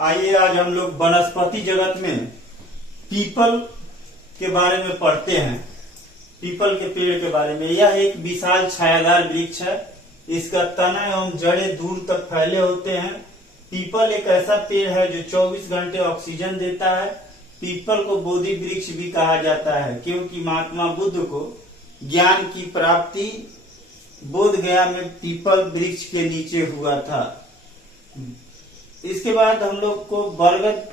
आइए आज हम लोग वनस्पति जगत में पीपल के बारे में पढ़ते हैं। पीपल के पेड़ के बारे में। यह एक विशाल छायादार वृक्ष है। इसका तना एवं जड़ें दूर तक फैले होते हैं। पीपल एक ऐसा पेड़ है जो 24 घंटे ऑक्सीजन देता है। पीपल को बोधि वृक्ष भी कहा जाता है क्योंकि महात्मा बुद्ध को ज्ञान की प्राप्ति बोध गया में पीपल वृक्ष के नीचे हुआ था। इसके बाद हम लोग को बरगद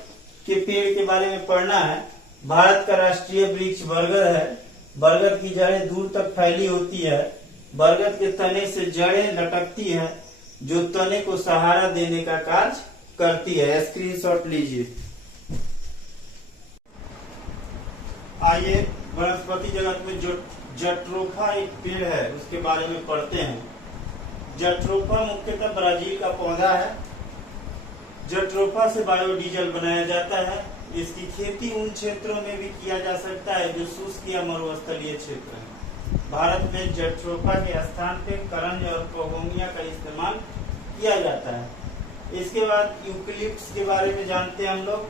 के पेड़ के बारे में पढ़ना है। भारत का राष्ट्रीय वृक्ष बरगद है। बरगद की जड़ें दूर तक फैली होती है। बरगद के तने से जड़ें लटकती है जो तने को सहारा देने का कार्य करती है। स्क्रीनशॉट लीजिए। आइए वनस्पति जगत में जो जट्रोफा एक पेड़ है उसके बारे में पढ़ते हैं। जट्रोफा मुख्यतः ब्राजील का पौधा है। जट्रोफा से बायोडीजल बनाया जाता है। इसकी खेती उन क्षेत्रों में भी किया जा सकता है जो शुष्क या मरुस्थलीय क्षेत्र है। भारत में जट्रोफा के स्थान पे करंज और पोगोनिया का इस्तेमाल किया जाता है। इसके बाद यूकेलिप्टस के बारे में जानते हैं हम लोग।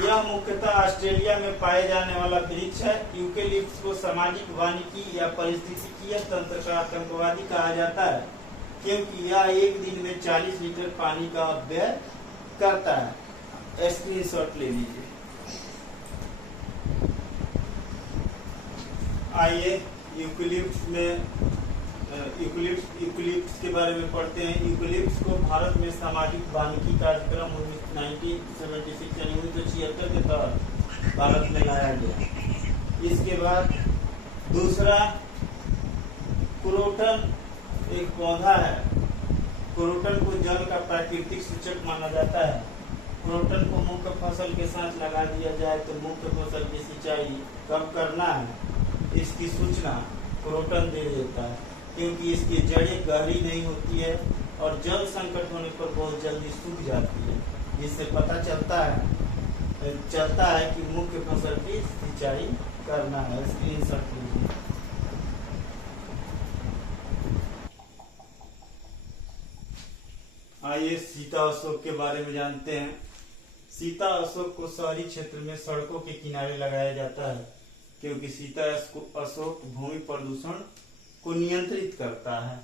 यह मुख्यतः ऑस्ट्रेलिया में पाए जाने वाला वृक्ष है। यूकेलिप्टस को सामाजिक वानिकी या पारिस्थितिकीय तंत्र का आतंकवादी कहा जाता है क्योंकि यह एक दिन में 40 लीटर पानी का अपव्यय करता है। स्क्रीनशॉट ले लीजिए। आइए यूकेलिप्टस के बारे में पढ़ते हैं। यूकेलिप्टस को भारत में सामाजिक वानिकी कार्यक्रम 1976 यानी 1976 के तहत भारत में लाया गया। इसके बाद दूसरा क्रोटन एक पौधा है। क्रोटन को जल का प्राकृतिक सूचक माना जाता है। क्रोटन को मुख्य फसल के साथ लगा दिया जाए तो मुख्य फसल की सिंचाई कब करना है इसकी सूचना क्रोटन दे देता है क्योंकि इसकी जड़ें गहरी नहीं होती है और जल संकट होने पर बहुत जल्दी सूख जाती है। जिससे पता चलता है कि मुख्य फसल की सिंचाई करना है। स्क्रीनशॉट लीजिए। आइए सीता अशोक के बारे में जानते हैं। सीता अशोक को शहरी क्षेत्र में सड़कों के किनारे लगाया जाता है क्योंकि सीता अशोक भूमि प्रदूषण को नियंत्रित करता है।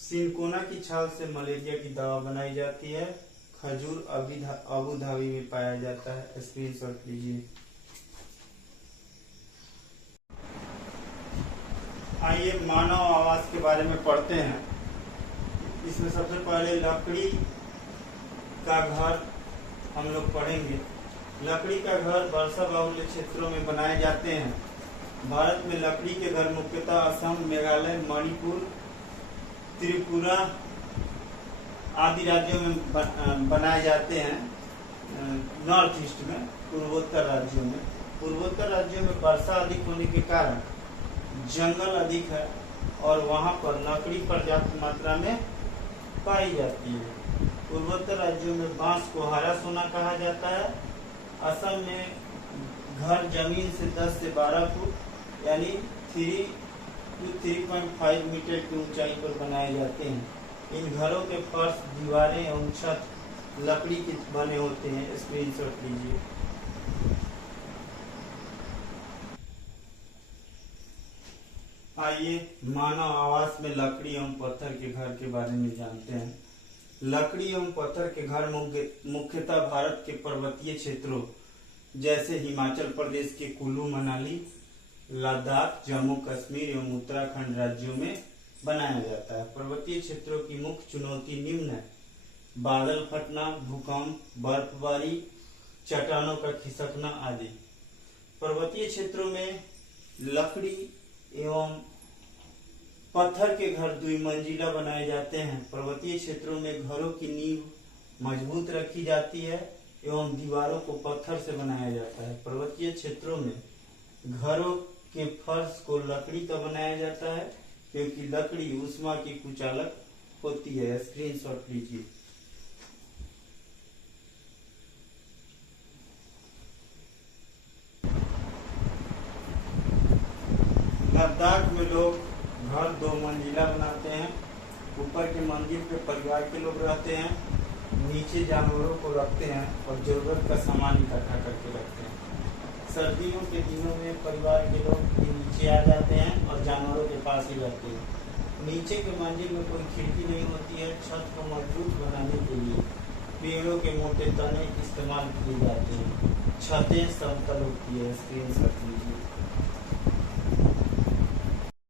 सिनकोना की छाल से मलेरिया की दवा बनाई जाती है। खजूर अबू धाबी में पाया जाता है। स्क्रीनशॉट लीजिए। आइए मानव आवास के बारे में पढ़ते हैं। इसमें सबसे पहले लकड़ी का घर हम लोग पढ़ेंगे। लकड़ी का घर वर्षा बाहुल्य क्षेत्रों में बनाए जाते हैं। भारत में लकड़ी के घर मुख्यतः असम, मेघालय, मणिपुर, त्रिपुरा आदि राज्यों में बनाए जाते हैं। नॉर्थ ईस्ट में, पूर्वोत्तर राज्यों में। पूर्वोत्तर राज्यों में वर्षा अधिक होने के कारण जंगल अधिक है और वहां पर लकड़ी पर्याप्त मात्रा में पाई जाती है। पूर्वोत्तर राज्यों में बांस को हरा सोना कहा जाता है। असम में घर जमीन से 10 से 12 फुट यानी 3 to 3.5 मीटर की ऊंचाई पर बनाए जाते हैं। इन घरों के फर्श, दीवारें एवं छत लकड़ी के बने होते हैं। स्क्रीनशॉट लीजिए। आइए मानव आवास में लकड़ी एवं पत्थर के घर के बारे में जानते हैं। लकड़ी एवं पत्थर के घर मुख्यतः भारत के पर्वतीय क्षेत्रों जैसे हिमाचल प्रदेश के कुल्लू मनाली, लद्दाख, जम्मू कश्मीर एवं उत्तराखंड राज्यों में बनाया जाता है। पर्वतीय क्षेत्रों की मुख्य चुनौती निम्न है: बादल फटना, भूकंप, बर्फबारी, चट्टानों का खिसकना आदि। पर्वतीय क्षेत्रों में लकड़ी एवं पत्थर के घर द्विमंजिला बनाए जाते हैं। पर्वतीय क्षेत्रों में घरों की नींव मजबूत रखी जाती है एवं दीवारों को पत्थर से बनाया जाता है। पर्वतीय क्षेत्रों में घरों के फर्श को लकड़ी का बनाया जाता है क्योंकि लकड़ी ऊष्मा की कुचालक होती है। स्क्रीनशॉट लीजिए। लद्दाख में लोग घर 2 मंजिला बनाते हैं। ऊपर के मंजिल पे परिवार के लोग रहते हैं नीचे जानवरों को रखते हैं और ज़रूरत का सामान इकट्ठा करके रखते हैं। सर्दियों के दिनों में परिवार के लोग भी नीचे आ जाते हैं और जानवरों के पास ही रहते हैं। नीचे के मंजिल में कोई खिड़की नहीं होती है। छत को मजबूत बनाने के लिए पेड़ों के मोटे तने इस्तेमाल किए जाते हैं। छतें समतल होती है। स्क्रीन शॉट लीजिए।